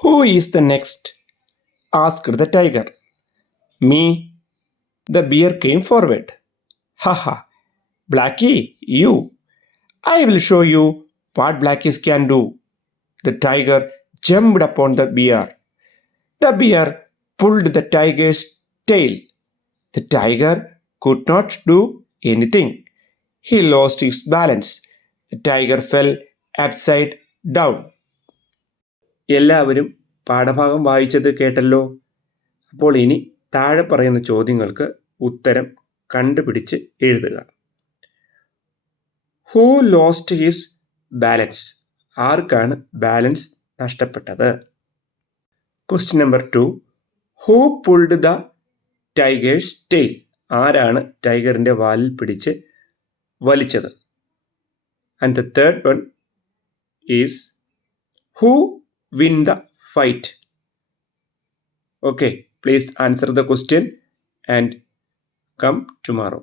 Who is the next? Asked the tiger. Me. The bear came forward. Ha ha, Blackie, you. I will show you what blackies can do. The tiger jumped upon the bear. The bear pulled the tiger's tail. The tiger could not do anything. He lost his balance. The tiger fell upside down. എല്ലാവരും പാഠഭാഗം വായിച്ചത് കേട്ടല്ലോ. അപ്പോൾ ഇനി താഴെ പറയുന്ന ചോദ്യങ്ങൾക്ക് ഉത്തരം കണ്ടുപിടിച്ച് എഴുതുക. Who lost his balance? ആർക്കാണ് ബാലൻസ് നഷ്ടപ്പെട്ടത്? Question number 2. Who pulled the tiger's tail? ആരാണ് ടൈഗറിൻ്റെ വാലിൽ പിടിച്ച് വലിച്ചത്? And the third one is who win the fight? Okay, please answer the question and come tomorrow.